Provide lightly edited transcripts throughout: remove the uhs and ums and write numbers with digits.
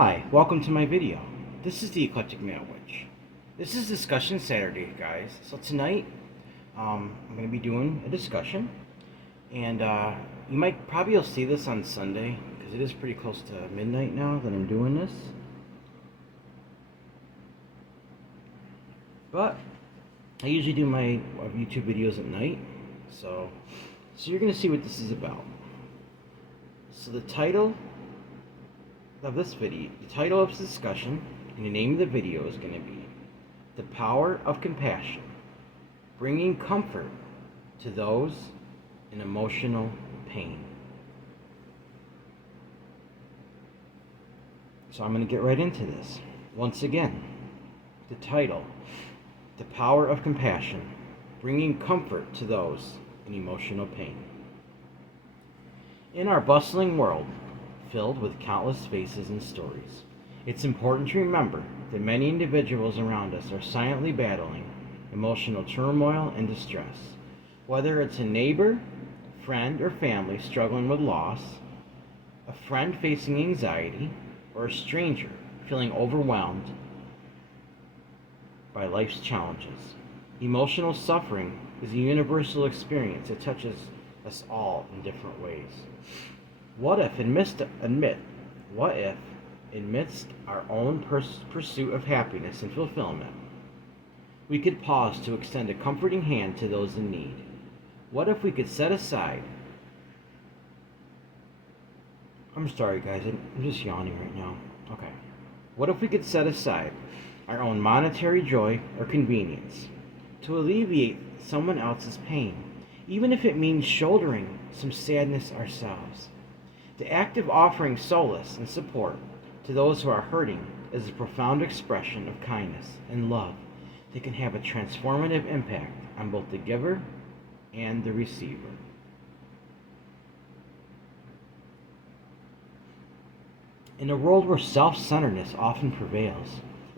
Hi, welcome to my video. This is the Eclectic Male Witch. This is Discussion Saturday, guys. So tonight, I'm going to be doing a discussion, and you might probably will see this on Sunday because it is pretty close to midnight now that I'm doing this. But I usually do my YouTube videos at night, so you're going to see what this is about. So the title of this video, the title of this discussion, and the name of the video is going to be The Power of Compassion, Bringing Comfort to Those in Emotional Pain. So I'm going to get right into this. Once again, the title, The Power of Compassion, Bringing Comfort to Those in Emotional Pain. In our bustling world, filled with countless faces and stories, it's important to remember that many individuals around us are silently battling emotional turmoil and distress. Whether it's a neighbor, friend, or family struggling with loss, a friend facing anxiety, or a stranger feeling overwhelmed by life's challenges, emotional suffering is a universal experience that touches us all in different ways. What if, amidst our own pursuit of happiness and fulfillment, we could pause to extend a comforting hand to those in need? What if we could set aside... I'm sorry, guys, I'm just yawning right now. Okay. What if we could set aside our own monetary joy or convenience to alleviate someone else's pain, even if it means shouldering some sadness ourselves? The act of offering solace and support to those who are hurting is a profound expression of kindness and love that can have a transformative impact on both the giver and the receiver. In a world where self-centeredness often prevails,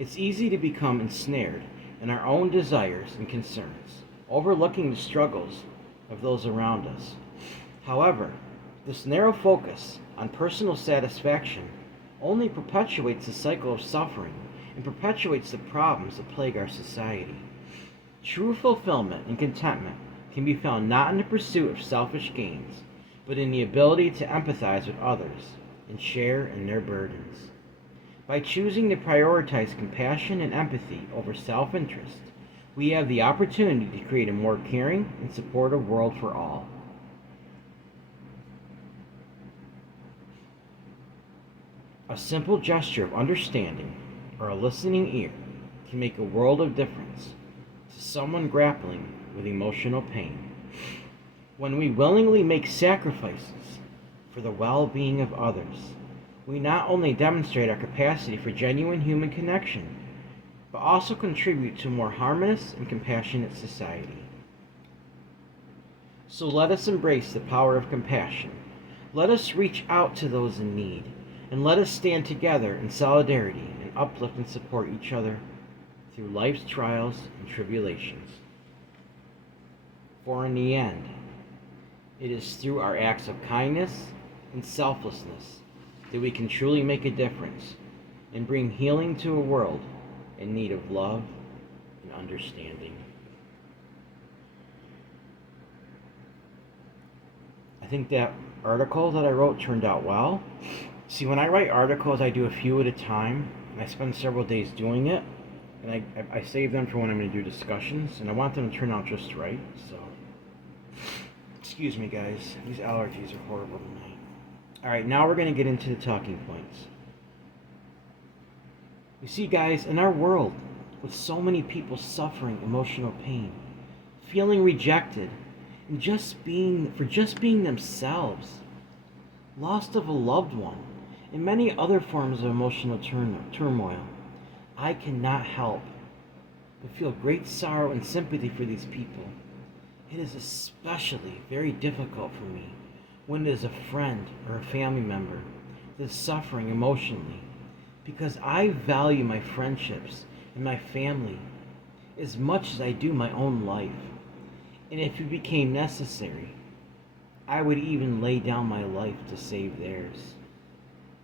it's easy to become ensnared in our own desires and concerns, overlooking the struggles of those around us. However, this narrow focus on personal satisfaction only perpetuates the cycle of suffering and perpetuates the problems that plague our society. True fulfillment and contentment can be found not in the pursuit of selfish gains, but in the ability to empathize with others and share in their burdens. By choosing to prioritize compassion and empathy over self-interest, we have the opportunity to create a more caring and supportive world for all. A simple gesture of understanding or a listening ear can make a world of difference to someone grappling with emotional pain. When we willingly make sacrifices for the well-being of others, we not only demonstrate our capacity for genuine human connection, but also contribute to a more harmonious and compassionate society. So let us embrace the power of compassion. Let us reach out to those in need, and let us stand together in solidarity and uplift and support each other through life's trials and tribulations. For in the end, it is through our acts of kindness and selflessness that we can truly make a difference and bring healing to a world in need of love and understanding. I think that article that I wrote turned out well. See, when I write articles, I do a few at a time, and I spend several days doing it, and I save them for when I'm going to do discussions, and I want them to turn out just right, so... Excuse me, guys. These allergies are horrible tonight. Alright, now we're going to get into the talking points. You see, guys, in our world, with so many people suffering emotional pain, feeling rejected, and just being themselves, loss of a loved one, and many other forms of emotional turmoil, I cannot help but feel great sorrow and sympathy for these people. It is especially very difficult for me when it is a friend or a family member that is suffering emotionally, because I value my friendships and my family as much as I do my own life. And if it became necessary, I would even lay down my life to save theirs.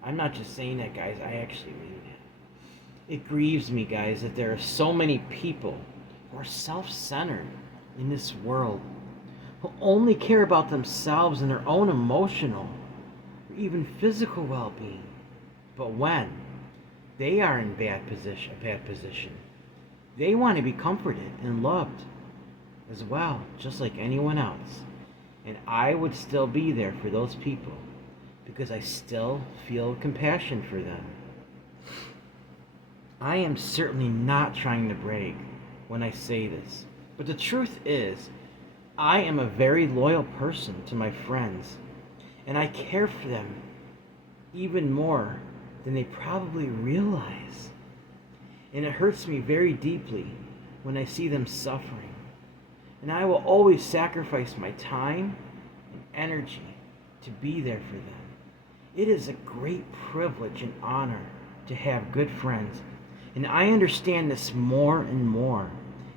I'm not just saying that, guys, I actually mean it. It grieves me, guys, that there are so many people who are self centered in this world, who only care about themselves and their own emotional or even physical well being. But when they are in bad position, they want to be comforted and loved as well, just like anyone else. And I would still be there for those people because I still feel compassion for them. I am certainly not trying to brag when I say this, but the truth is, I am a very loyal person to my friends, and I care for them even more than they probably realize. And it hurts me very deeply when I see them suffering. And I will always sacrifice my time and energy to be there for them. It is a great privilege and honor to have good friends. And I understand this more and more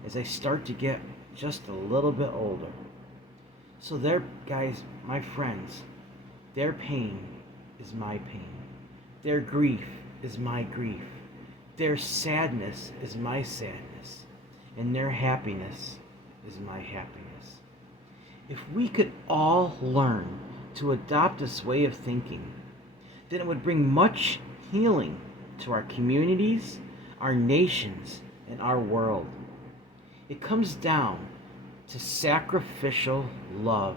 as I start to get just a little bit older. So there, guys, my friends, their pain is my pain. Their grief is my grief. Their sadness is my sadness. And their happiness is my happiness. If we could all learn to adopt this way of thinking, then it would bring much healing to our communities, our nations, and our world. It comes down to sacrificial love.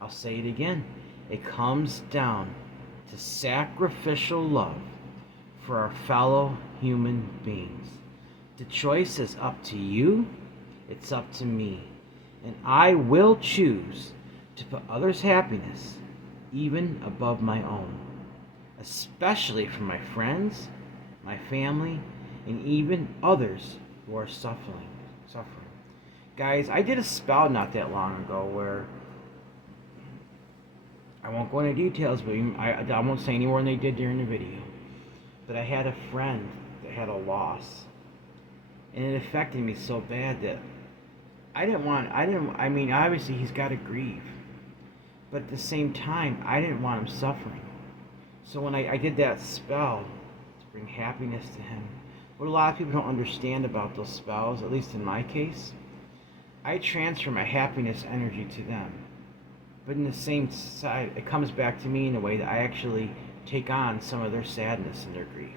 I'll say it again. It comes down to sacrificial love for our fellow human beings. The choice is up to you. It's up to me. And I will choose to put others' happiness even above my own, especially for my friends, my family, and even others who are suffering. Guys, I did a spell not that long ago where I won't go into details, but I won't say any more than they did during the video. But I had a friend that had a loss, and it affected me so bad that I mean, obviously he's got to grieve, but at the same time, I didn't want him suffering. So when I did that spell to bring happiness to him, what a lot of people don't understand about those spells, at least in my case, I transfer my happiness energy to them. But in the same side, it comes back to me in a way that I actually take on some of their sadness and their grief.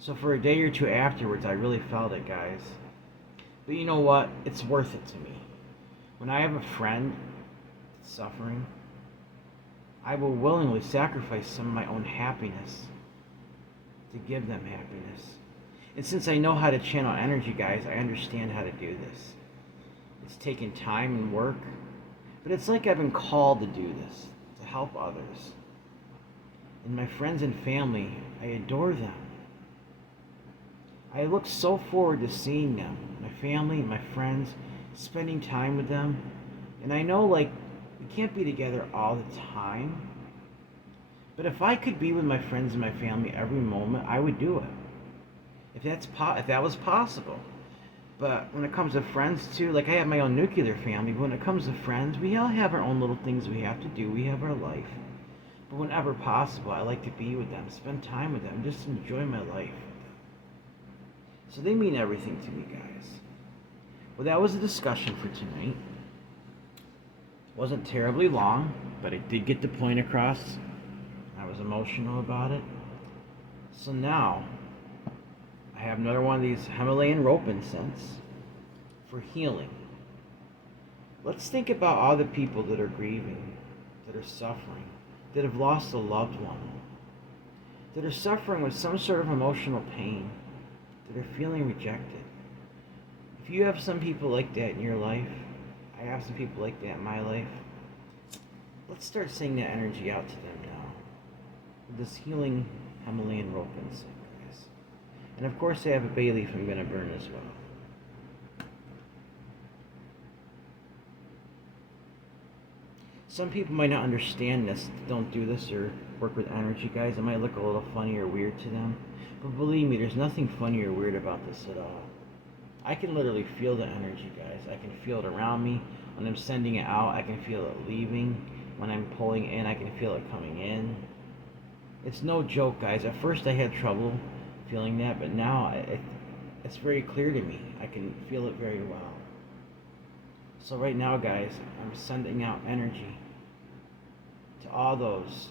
So for a day or two afterwards, I really felt it, guys. But you know what? It's worth it to me. When I have a friend suffering, I will willingly sacrifice some of my own happiness to give them happiness. And since I know how to channel energy, guys, I understand how to do this. It's taken time and work, but it's like I've been called to do this, to help others. And my friends and family, I adore them. I look so forward to seeing them, my family, my friends, spending time with them. And I know, like, we can't be together all the time, but if I could be with my friends and my family every moment, I would do it. If that was possible. But when it comes to friends too, like I have my own nuclear family, but when it comes to friends, we all have our own little things we have to do. We have our life. But whenever possible, I like to be with them, spend time with them, just enjoy my life. So they mean everything to me, guys. Well, that was the discussion for tonight. It wasn't terribly long, but it did get the point across. I was emotional about it. So now, I have another one of these Himalayan rope incense for healing. Let's think about all the people that are grieving, that are suffering, that have lost a loved one, that are suffering with some sort of emotional pain, that are feeling rejected. If you have some people like that in your life, I have some people like that in my life, let's start sending that energy out to them now with this healing Himalayan rope incense. And of course I have a bay leaf I'm going to burn as well. Some people might not understand this, don't do this or work with energy, guys. It might look a little funny or weird to them. But believe me, there's nothing funny or weird about this at all. I can literally feel the energy, guys. I can feel it around me. When I'm sending it out, I can feel it leaving. When I'm pulling in, I can feel it coming in. It's no joke, guys. At first I had trouble feeling that, but now it's very clear to me. I can feel it very well. So right now, guys, I'm sending out energy to all those,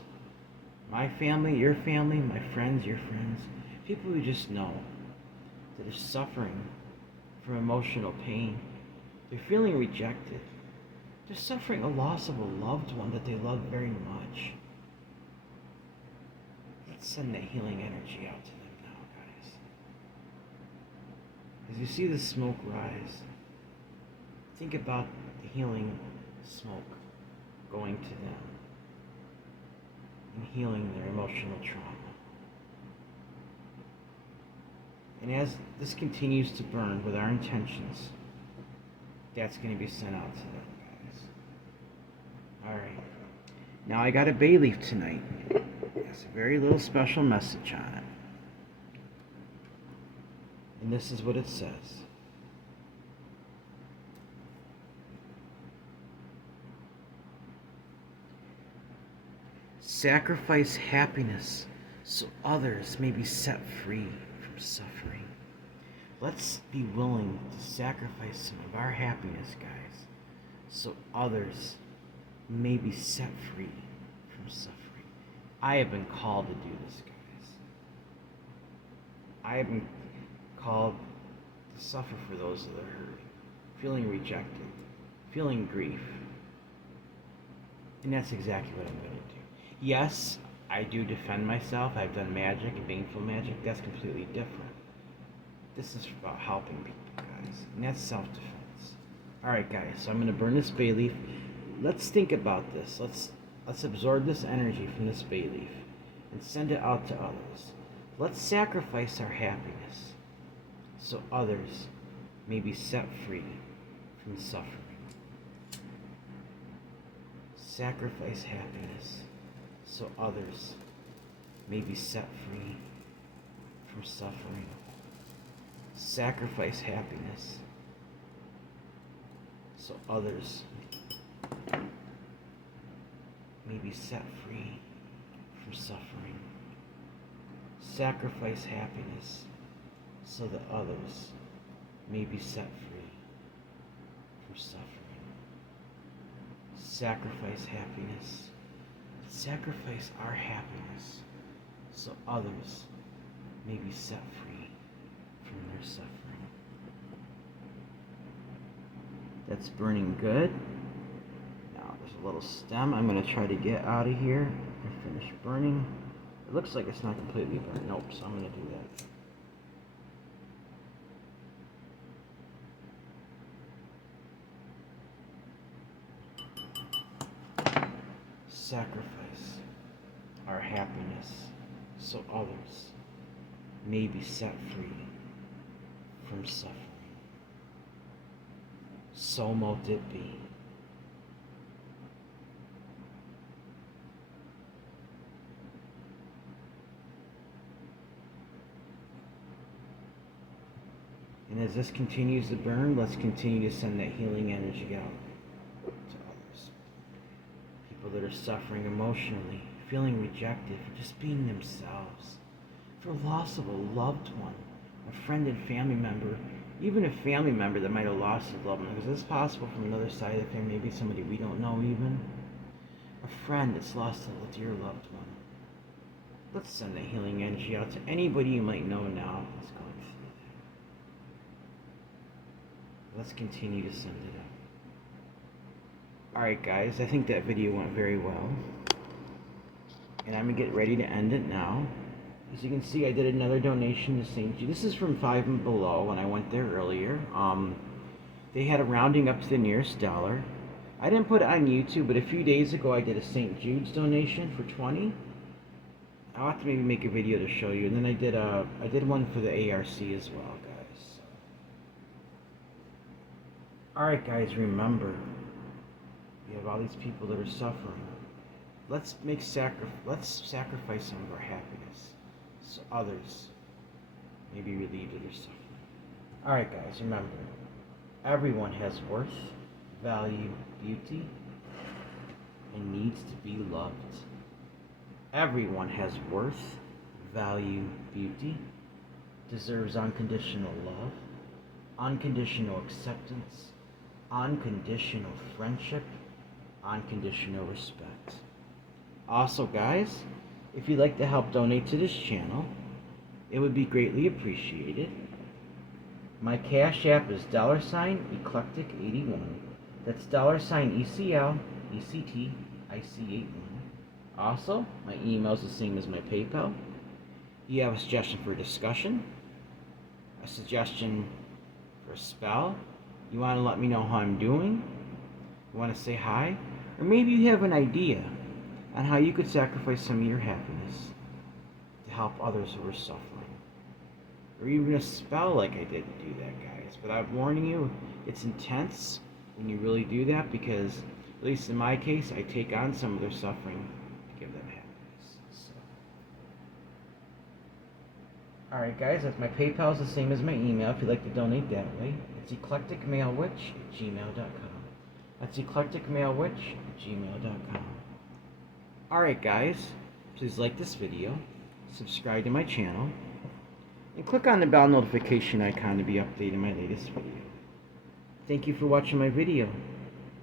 my family, my friends, your friends, people who just know that are suffering from emotional pain. They're feeling rejected. They're suffering a loss of a loved one that they love very much. Let's send that healing energy out to them now, guys. As you see the smoke rise, think about the healing smoke going to them and healing their emotional trauma. And as this continues to burn with our intentions, that's going to be sent out to them, guys. Alright. Now I got a bay leaf tonight. It's a very little special message on it. And this is what it says. Sacrifice happiness so others may be set free from suffering. Let's be willing to sacrifice some of our happiness, guys, so others may be set free from suffering. I have been called to do this, guys. I have been called to suffer for those that are hurting, feeling rejected, feeling grief. And that's exactly what I'm going to do. Yes, I do defend myself. I've done magic and baneful magic. That's completely different. This is about helping people, guys. And that's self-defense. Alright, guys, so I'm going to burn this bay leaf. Let's think about this. Let's absorb this energy from this bay leaf and send it out to others. Let's sacrifice our happiness so others may be set free from suffering. Sacrifice happiness so others may be set free from suffering. Sacrifice happiness so others may be set free from suffering. Sacrifice happiness so that others may be set free from suffering. Sacrifice happiness. Sacrifice our happiness so others may be set free from their suffering. That's burning good. Now there's a little stem I'm going to try to get out of here and finish burning. It looks like it's not completely burnt. Nope, so I'm going to do that. Sacrifice our happiness so others may be set free from suffering. So mote it be. And as this continues to burn, let's continue to send that healing energy out to others. People that are suffering emotionally, feeling rejected for just being themselves, for loss of a loved one, a friend and family member, even a family member that might have lost a loved one, because it's possible from another side of the family, maybe somebody we don't know even, a friend that's lost a dear loved one. Let's send that healing energy out to anybody you might know now that's going through that. Let's continue to send it out. Alright guys, I think that video went very well. And I'm going to get ready to end it now. As you can see, I did another donation to St. Jude. This is from Five and Below when I went there earlier. They had a rounding up to the nearest dollar. I didn't put it on YouTube, but a few days ago I did a St. Jude's donation for $20. I'll have to maybe make a video to show you. And then I did one for the ARC as well, guys. Alright guys, remember, we have all these people that are suffering. Let's sacrifice some of our happiness so others may be relieved of their suffering. Alright guys, remember, everyone has worth, value, beauty, and needs to be loved. Everyone has worth, value, beauty, deserves unconditional love, unconditional acceptance, unconditional friendship, unconditional respect. Also, guys, if you'd like to help donate to this channel, it would be greatly appreciated. My Cash App is $eclectic81. That's $ECLECTIC81. Also, my email is the same as my PayPal. You have a suggestion for a discussion, a suggestion for a spell, you want to let me know how I'm doing, you want to say hi, or maybe you have an idea on how you could sacrifice some of your happiness to help others who are suffering. Or even a spell like I did do that, guys. But I'm warning you, it's intense when you really do that because, at least in my case, I take on some of their suffering to give them happiness. So. Alright, guys, that's my PayPal is the same as my email if you'd like to donate that way. It's eclecticmalewitch@gmail.com. That's eclecticmalewitch@gmail.com. Alright, guys, please like this video, subscribe to my channel, and click on the bell notification icon to be updated on my latest video. Thank you for watching my video.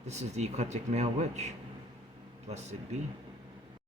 This is the Eclectic Male Witch. Blessed be.